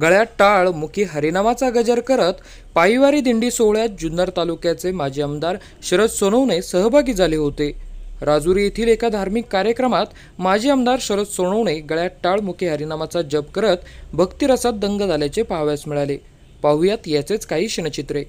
गळ्यात टाळ मुखी हरिनामाचा गजर करत पायीवारी दिंडी सोहळ्यात जुन्नर तालुक्याचे माजी आमदार शरद सोनवणे सहभागी झाले होते। राजुरी येथील एका धार्मिक कार्यक्रमात माजी आमदार शरद सोनवणे गळ्यात टाळ मुखी हरिनामाचा जप करत भक्तिरसात दंग झाल्याचे पाहावयास मिळाले। पाहुयात याचेच काही क्षणचित्रे।